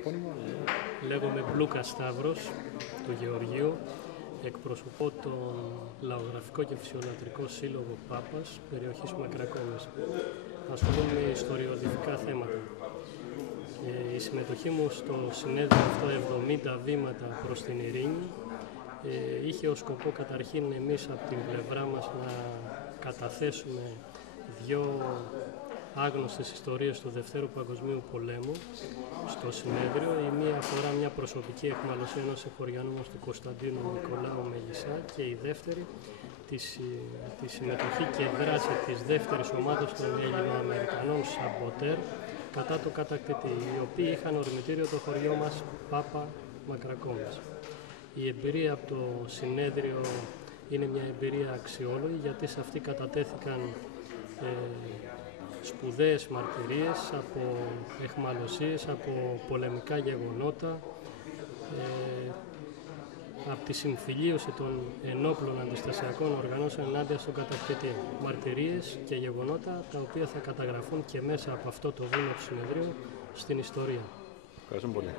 τοπώνυμο. Λέγομαι Μπλούκας Σταύρος, του Γεωργίου. Εκπροσωπώ τον Λαογραφικό και Φυσιολατρικό Σύλλογο Πάπας, περιοχής Μακρακόμης. Ασχολούμαι με ιστοριοδυτικά θέματα. Η συμμετοχή μου στο συνέδριο αυτό 70 βήματα προς την ειρήνη είχε ως σκοπό καταρχήν εμείς από την πλευρά μας να καταθέσουμε δύο άγνωστες ιστορίες του Δευτέρου Παγκοσμίου Πολέμου στο συνέδριο. Η μία αφορά μια προσωπική εκμάλωση ενός εφοριανού μας του Κωνσταντίνου Νικολάου Μεγισά και η δεύτερη τη συμμετοχή και δράση της δεύτερης ομάδας των Ελληνοαμερικανών Σαμποτέρ κατά το κατακτητή, οι οποίοι είχαν ορμητήριο το χωριό μας Πάπα Μακρακόμης. Η εμπειρία από το συνέδριο είναι μια εμπειρία αξιόλογη, γιατί σε αυτή κατατέθηκαν σπουδαίες μαρτυρίες από αιχμαλωσίες, από πολεμικά γεγονότα, από τη συμφιλίωση των ενόπλων αντιστασιακών οργανώσεων ενάντια στον κατακτητή. Μαρτυρίες και γεγονότα τα οποία θα καταγραφούν και μέσα από αυτό το βήμα του συνεδρίου στην ιστορία. Ευχαριστούμε πολύ.